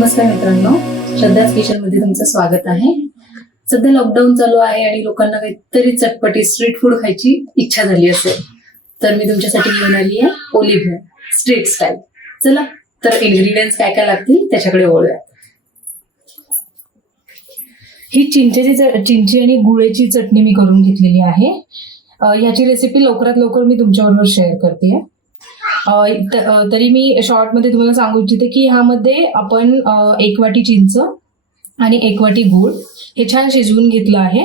नमस्कार मित्रांनो, श्रद्धाज किचन मध्ये तुमचं स्वागत आहे. सध्या लॉकडाऊन चालू आहे आणि लोकांना काहीतरी चटपटी स्ट्रीट फूड खायची इच्छा झाली असेल, तर मी तुमच्यासाठी घेऊन आली आहे ओलिव्ह स्ट्रीट स्टाईल. चला तर इन्ग्रेडियंट्स काय काय लागतील त्याच्याकडे वळूया. ही चिंचेची आणि गुळेची चटणी मी करून घेतलेली आहे. याची रेसिपी लवकरात लवकर मी तुमच्याबरोबर शेअर करते. तरी मी शॉर्टमध्ये तुम्हाला सांगू इच्छिते की ह्यामध्ये आपण 1 वाटी चिंच आणि 1 वाटी गूळ हे छान शिजवून घेतलं आहे.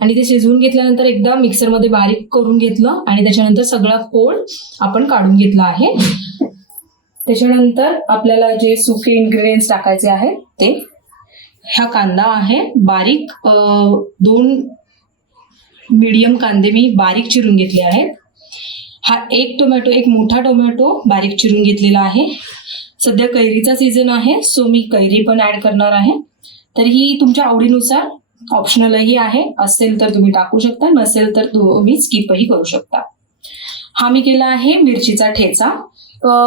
आणि ते शिजवून घेतल्यानंतर एकदा मिक्सरमध्ये बारीक करून घेतलं आणि त्याच्यानंतर सगळा कोळ आपण काढून घेतला आहे. त्याच्यानंतर आपल्याला जे सुके इन्ग्रेडियंट्स टाकायचे आहेत ते, हा कांदा आहे बारीक, 2 मीडियम कांदे मी बारीक चिरून घेतले आहेत. हा एक मोठा टोमॅटो बारीक चिरून घेतलेला आहे. सध्या कैरीचा सीझन आहे, सो मी कैरी पण ऍड करणार आहे. तर ही तुमच्या आवडीनुसार ऑप्शनलही आहे, असेल तर तुम्ही टाकू शकता, नसेल तर तुम्ही स्किपही करू शकता. हा मी केला आहे मिरचीचा ठेचा.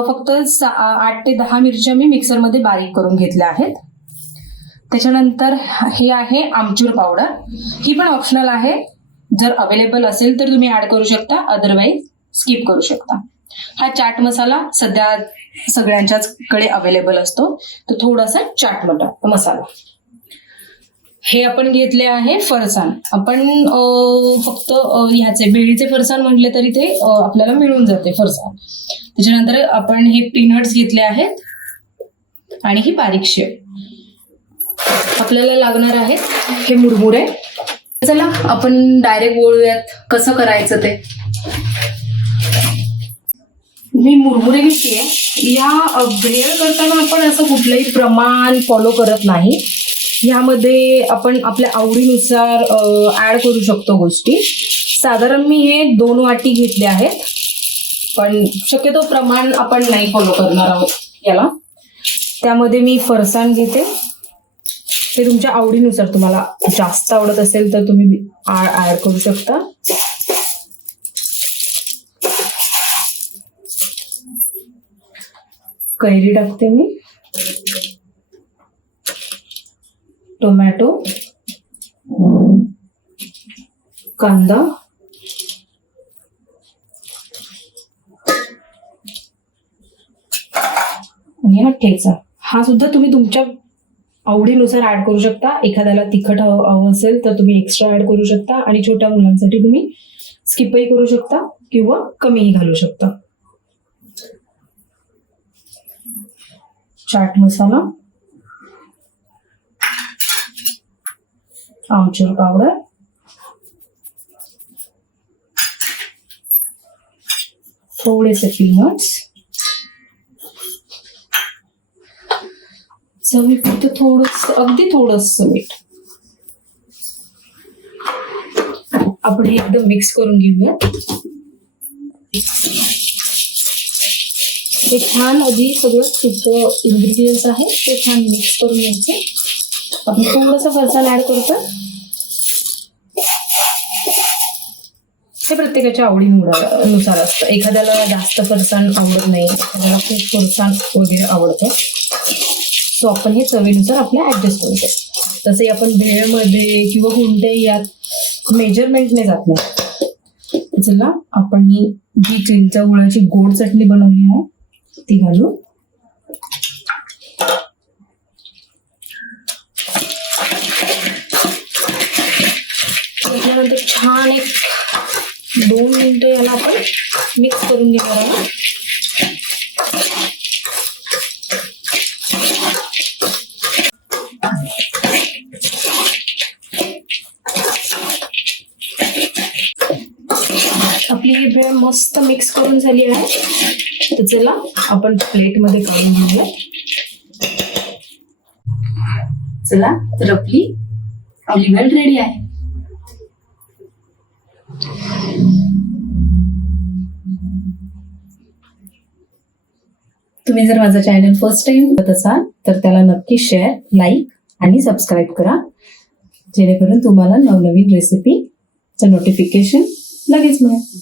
फक्त 8 ते 10 मिरच्या मी मिक्सरमध्ये बारीक करून घेतल्या आहेत. त्याच्यानंतर हे आहे आमचूर पावडर. ही पण ऑप्शनल आहे, जर अवेलेबल असेल तर तुम्ही ऍड करू शकता, अदरवाईज स्किप करू शकता. हा चाट मसाला सध्या सगळ्यांच्याच कडे अवेलेबल असतो, तर थोडासा चाट मसाला. हे आपण घेतले आहे फरसाण. आपण फक्त ह्याचे बेळीचे फरसाण म्हटले तरी ते आपल्याला मिळून जाते फरसाण. त्याच्यानंतर आपण हे पीनट्स घेतले आहेत आणि ही बारीक शेव. आपल्याला लागणार आहेत हे मुरमुरे. चला आपण डायरेक्ट बोलूयात कसं करायचं ते. मी मुरमुरे घेतली आहे. या भेळ करताना आपण असं कुठलंही प्रमाण फॉलो करत नाही. यामध्ये आपण आपल्या आवडीनुसार ऍड करू शकतो गोष्टी. साधारण मी हे 2 वाटी घेतले आहेत, पण शक्यतो प्रमाण आपण नाही फॉलो करणार आहोत याला. त्यामध्ये मी फरसाण घेते. ते तुमच्या आवडीनुसार, तुम्हाला जास्त आवडत असेल तर तुम्ही ऍड करू शकता. कैरी टाकते मी, टोमॅटो, कांदा, आणि हा ठेचा. हा सुद्धा तुम्ही तुमच्या आवडीनुसार ऍड करू शकता. एखाद्याला तिखट हवं असेल तर तुम्ही एक्स्ट्रा ऍड करू शकता, आणि छोट्या मुलांसाठी तुम्ही स्किपही करू शकता किंवा कमीही घालू शकता. चाट मसाला, आमचूर पावडर, थोडेसे पीनट्स, चवीपुरतं अगदी थोडंसं मीठ. आपण हे एकदम मिक्स करून घेऊया. हे छान आधी सगळं सुकं इन्ग्रेडियंट्स आहे ते छान मिक्स करून घ्यायचे. आपण थोडंसं फरसाण ऍड करतो. हे प्रत्येकाच्या आवडीनुसार असतं. एखाद्याला जास्त फरसाण आवडत नाही, एखाद्याला खूप फरसाण वगैरे आवडतं, सो आपण हे चवीनुसार आपल्या ऍडजस्ट करू शकतो. तसे आपण भेळमध्ये किंवा कोणत्याही यात मेजरमेंटने जात नाही. चला आपण ही जी चिंच गुळाची गोड चटणी बनवली आहे ती घालू. त्याच्यानंतर छान 2 मिनिटं याला आपण मिक्स करून घेणार आहोत. आपली ही भेळ मस्त मिक्स करून झाली आहे. तर चला आपण प्लेटमध्ये काढून घेऊया. चला तर आपली ऑलिव्ह ऑइल रेडी आहे. तुम्ही जर माझा चॅनल फर्स्ट टाइम बघत असाल तर त्याला नक्की शेअर, लाईक आणि सबस्क्राईब करा, जेणेकरून तुम्हाला नवनवीन रेसिपीचं नोटिफिकेशन लगेच मिळेल.